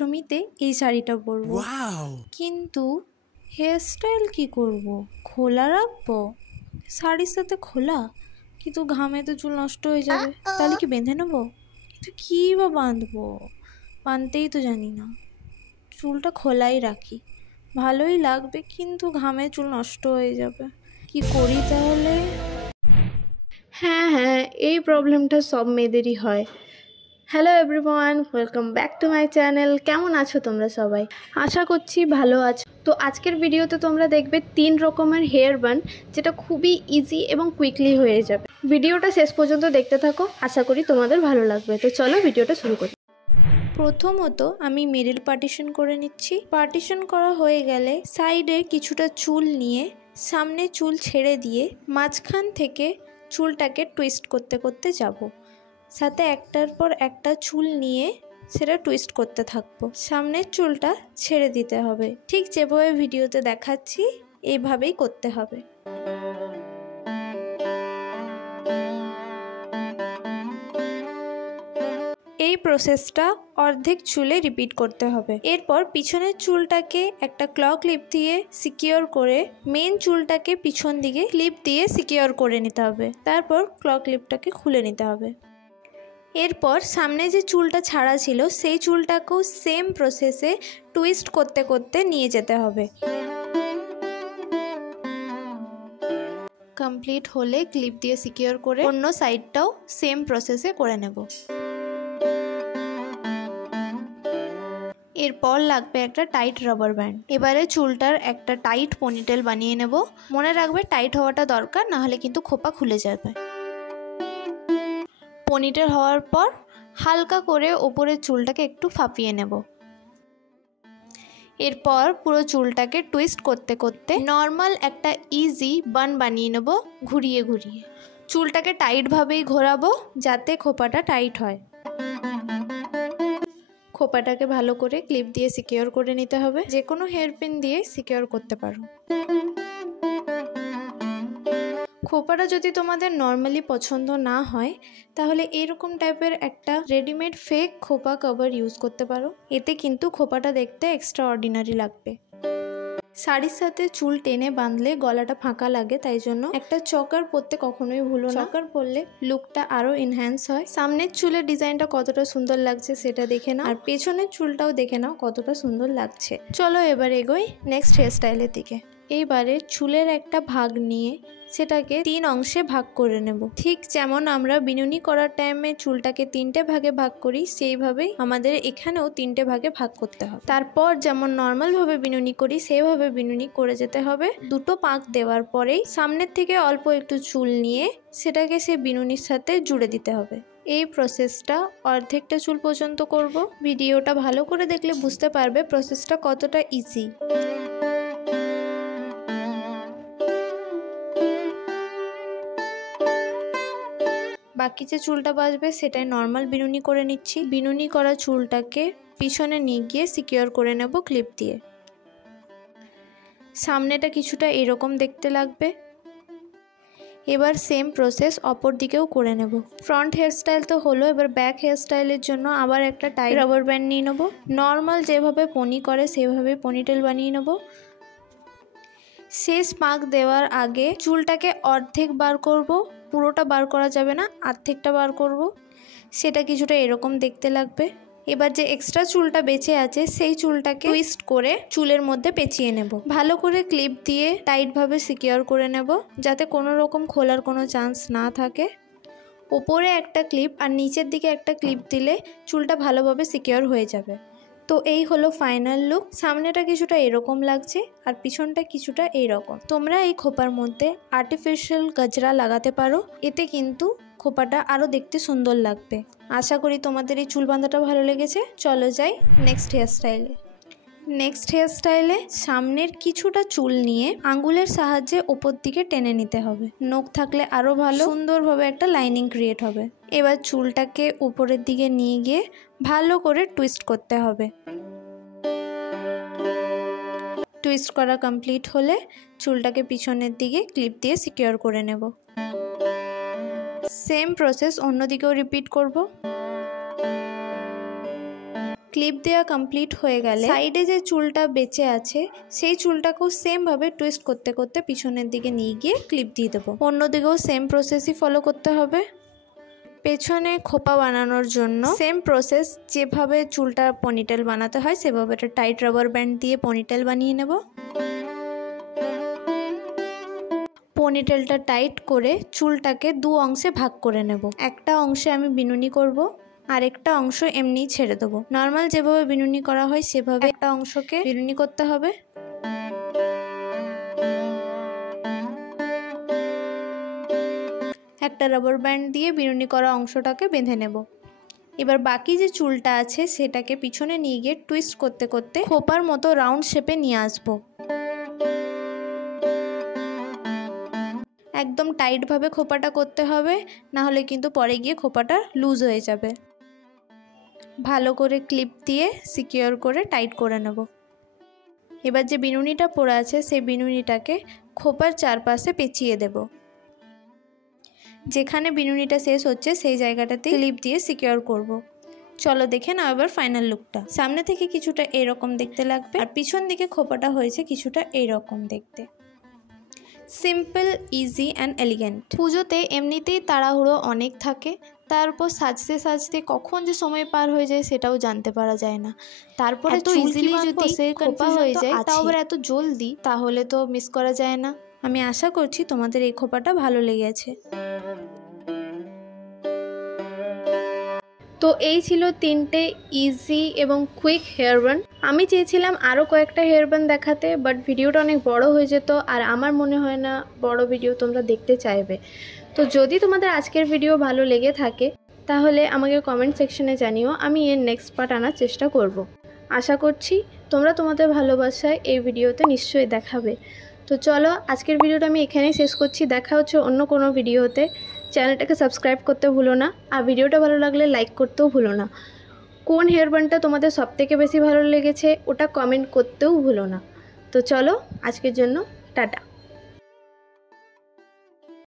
অষ্টমীতে এই শাড়িটা পরবো, কিন্তু হেয়ার স্টাইল কী করবো? খোলা রাখবো? শাড়ির সাথে খোলা, কিন্তু ঘামে তো চুল নষ্ট হয়ে যাবে। তাহলে কি বেঁধে নেবো? কিন্তু কী বা বাঁধবো, বাঁধতেই তো জানি না। চুলটা খোলাই রাখি, ভালোই লাগবে, কিন্তু ঘামে চুল নষ্ট হয়ে যাবে। কি করি তাহলে? হ্যাঁ, এই প্রবলেমটা সব মেয়েদেরই হয়। Hello everyone, welcome back to my channel. কেমন আছো তোমরা সবাই? আশা করছি ভালো আছো। তো আজকের ভিডিওতে তোমরা দেখবে 3 রকমের হেয়ার বান, যেটা খুবই ইজি এবং কুইকলি হয়ে যাবে। ভিডিওটা শেষ পর্যন্ত দেখতে থাকো, আশা করি তোমাদের ভালো লাগবে। তো চলো ভিডিওটা শুরু করি। প্রথমত আমি মিডল পার্টিশন করে নিচ্ছি। পার্টিশন করা হয়ে গেলে সাইডে কিছুটা চুল নিয়ে সামনে চুল ছেড়ে দিয়ে মাঝখান থেকে চুলটাকে টুইস্ট করতে করতে যাব, সাথে একটার পর একটা চুল নিয়ে সেটা টুইস্ট করতে থাকবো। সামনের চুলটা ছেড়ে দিতে হবে, ঠিক যেভাবে ভিডিওতে দেখাচ্ছি এইভাবেই করতে হবে। এই প্রসেসটা অর্ধেক চুলে রিপিট করতে হবে। এরপর পিছনের চুলটাকে একটা ক্লক ক্লিপ দিয়ে সিকিওর করে মেন চুলটাকে পিছন দিকে ক্লিপ দিয়ে সিকিওর করে নিতে হবে। তারপর ক্লক ক্লিপটাকে খুলে নিতে হবে। এরপর সামনে যে চুলটা ছাড়া ছিল সেই চুলটাকেও সেম প্রসেসে টুইস্ট করতে করতে নিয়ে যেতে হবে। কমপ্লিট হলে ক্লিপ দিয়ে সিকিওর করে অন্য সাইডটাও সেম প্রসেসে করে নেব। এরপর লাগবে একটা টাইট রাবার ব্যান্ড। এবারে চুলটার একটা টাইট পনিটেল বানিয়ে নেব। মনে রাখবে টাইট হওয়াটা দরকার, না হলে কিন্তু খোপা খুলে যাবে। পনিটেল হওয়ার পর হালকা করে ওপরের চুলটাকে একটু ফাঁপিয়ে নেব। এরপর পুরো চুলটাকে টুইস্ট করতে করতে নর্মাল একটা ইজি বান বানিয়ে নেব ঘুরিয়ে ঘুরিয়ে। চুলটাকে টাইটভাবেই ঘোরাবো যাতে খোপাটা টাইট হয়। খোপাটাকে ভালো করে ক্লিপ দিয়ে সিকিওর করে নিতে হবে। যে কোনো হেয়ারপিন দিয়ে সিকিওর করতে পারো। খোপাটা যদি তোমাদের নর্মালি পছন্দ না হয় তাহলে এরকম টাইপের একটা রেডিমেড ফেক খোপা কভার ইউজ করতে পারো। এতে কিন্তু খোপাটা দেখতে এক্সট্রা অর্ডিনারি লাগবে। শাড়ির সাথে চুল টেনে বাঁধলে গলাটা ফাঁকা লাগে, তাই জন্য একটা চকার পরতে কখনোই ভুলো না। চকার পরলে লুকটা আরো এনহ্যান্স হয়। সামনের চুলের ডিজাইনটা কতটা সুন্দর লাগছে সেটা দেখে নাও, আর পেছনের চুলটাও দেখে নাও কতটা সুন্দর লাগছে। চলো এবার এগোই নেক্সট হেয়ার স্টাইলের দিকে। এইবারে চুলের একটা ভাগ নিয়ে সেটাকে 3 অংশে ভাগ করে নেব। ঠিক যেমন আমরা বিনুনি করার টাইমে চুলটাকে 3টে ভাগে ভাগ করি, সেইভাবেই আমাদের এখানেও 3টে ভাগে ভাগ করতে হবে। তারপর যেমন নর্মালভাবে বিনুনি করি সেইভাবে বিনুনি করে যেতে হবে। দুটো পাক দেওয়ার পরেই সামনের থেকে অল্প একটু চুল নিয়ে সেটাকে সে বিনুনির সাথে জুড়ে দিতে হবে। এই প্রসেসটা অর্ধেকটা চুল পর্যন্ত করব। ভিডিওটা ভালো করে দেখলে বুঝতে পারবে প্রসেসটা কতটা ইজি। বাকি যে চুলটা বাঁচবে সেটাই নর্মাল বিনুনি করে নিচ্ছি। বিনুনি করা চুলটাকে পিছনে নিয়ে গিয়ে সিকিওর করে নেব ক্লিপ দিয়ে। সামনেটা কিছুটা এরকম দেখতে লাগবে। এবার সেম প্রসেস অপর দিকেও করে নেব। ফ্রন্ট হেয়ারস্টাইল তো হলো, এবার ব্যাক হেয়ারস্টাইলের জন্য আবার একটা টাইট রাবার ব্যান্ড নিয়ে নেব। নর্মাল যেভাবে পনি করে সেভাবে পনিটেল বানিয়ে নেব। শেষ পাক দেওয়ার আগে চুলটাকে অর্ধেক বার করব, পুরোটা বার করা যাবে না, অর্ধেকটা বার করব। সেটা কিছুটা এরকম দেখতে লাগবে। এবার যে এক্সট্রা চুলটা বেঁচে আছে সেই চুলটাকে টুইস্ট করে চুলের মধ্যে পেঁচিয়ে নেব। ভালো করে ক্লিপ দিয়ে টাইটভাবে সিকিওর করে নেব যাতে কোনো রকম খোলার কোনো চান্স না থাকে। ওপরে একটা ক্লিপ আর নিচের দিকে একটা ক্লিপ দিলে চুলটা ভালোভাবে সিকিওর হয়ে যাবে। তো এই হলো ফাইনাল লুক। সামনেটা কিছুটা এরকম লাগছে আর পিছনটা কিছুটা এইরকম। তোমরা এই খোপার মধ্যে আর্টিফিশিয়াল গজরা লাগাতে পারো, এতে কিন্তু খোপাটা আরও দেখতে সুন্দর লাগবে। আশা করি তোমাদের এই চুল বাঁধাটা ভালো লেগেছে। চলো যাই নেক্সট হেয়ার স্টাইলে। নেক্সট হেয়ার স্টাইলে সামনের কিছুটা চুল নিয়ে আঙ্গুলের সাহায্যে ওপর দিকে টেনে নিতে হবে। নখ থাকলে আরও ভালো, সুন্দরভাবে একটা লাইনিং ক্রিয়েট হবে। এবার চুলটাকে উপরের দিকে নিয়ে গিয়ে ভালো করে টুইস্ট করতে হবে। টুইস্ট করা কমপ্লিট হলে চুলটাকে পিছনের দিকে ক্লিপ দিয়ে সিকিওর করে নেব। সেম প্রসেস অন্যদিকেও রিপিট করব। ক্লিপ দেওয়া কমপ্লিট হয়ে গেলে সাইডে যে চুলটা বেঁচে আছে সেই চুলটাকেও সেমভাবে টুইস্ট করতে করতে পিছনের দিকে নিয়ে গিয়ে ক্লিপ দিয়ে দেবো। অন্যদিকেও সেম প্রসেসই ফলো করতে হবে। পেছনে খোপা বানানোর জন্য সেম প্রসেস, যেভাবে চুলটা পনিটেল বানাতে হয় সেভাবে একটা টাইট রাবার ব্যান্ড দিয়ে পনিটেল বানিয়ে নেব। পনিটেলটা টাইট করে চুলটাকে দু অংশে ভাগ করে নেব। একটা অংশে আমি বিনুনি করব, আরেকটা অংশ এমনিই ছেড়ে দেবো। নর্মাল যেভাবে বিনুনি করা হয় সেভাবে একটা অংশকে বিনুনি করতে হবে। একটা রাবার ব্যান্ড দিয়ে বিনুনি করা অংশটাকে বেঁধে নেব। এবার বাকি যে চুলটা আছে সেটাকে পিছনে নিয়ে গিয়ে টুইস্ট করতে করতে খোপার মতো রাউন্ড শেপে নিয়ে আসবো। একদম টাইটভাবে খোপাটা করতে হবে, না হলে কিন্তু পরে গিয়ে খোপাটা লুজ হয়ে যাবে। ভালো করে ক্লিপ দিয়ে সিকিউর করে টাইট করে নেব। এবার যে বিনুনিটা পড়ে আছে সেই বিনুনিটাকে খোপার চারপাশে পেঁচিয়ে দেব। যেখানে বিনুনিটা শেষ হচ্ছে সেই জায়গাটাতে ক্লিপ দিয়ে সিকিউর করব। চলো দেখে নাও এবার ফাইনাল লুকটা। সামনে থেকে কিছুটা এরকম দেখতে লাগবে, আর পিছন দিকে খোপাটা হয়েছে কিছুটা এইরকম দেখতে। Simple, easy and elegant. পুজোতে এমনিতেই তাড়াহুড়ো অনেক থাকে, তারপর সাজতে সাজতে কখন যে সময় পার হয়ে যায় সেটাও জানতে পারা যায় না। তারপরে তো ইজিলি যদি খোপা হয়ে যায়, তাও আবার এত জলদি, তাহলে তো মিস করা যায় না। আমি আশা করছি তোমাদের এই খোপাটা ভালো লেগেছে। তো এই ছিল 3টে ইজি এবং কুইক হেয়ার বান। আমি চেয়েছিলাম আরও কয়েকটা হেয়ার বান দেখাতে, বাট ভিডিওটা অনেক বড় হয়ে যেত, আর আমার মনে হয় না বড় ভিডিও তোমরা দেখতে চাইবে। তো যদি তোমাদের আজকের ভিডিও ভালো লেগে থাকে তাহলে আমাকে কমেন্ট সেকশনে জানিও, আমি এর নেক্সট পার্ট আনার চেষ্টা করব। আশা করছি তোমরা তোমাদের ভালোবাসায় এই ভিডিওতে নিশ্চয়ই দেখাবে। তো চলো আজকের ভিডিওটা আমি এখানেই শেষ করছি। দেখা হচ্ছে অন্য কোনো ভিডিওতে। চ্যানেলটাকে সাবস্ক্রাইব করতে ভুলো না, আর ভিডিওটা ভালো লাগলে লাইক করতেও ভুলো না। কোন হেয়ার বানটা তোমাদের সবথেকে বেশি ভালো লেগেছে ওটা কমেন্ট করতেও ভুলো না। তো চলো আজকের জন্য টাটা।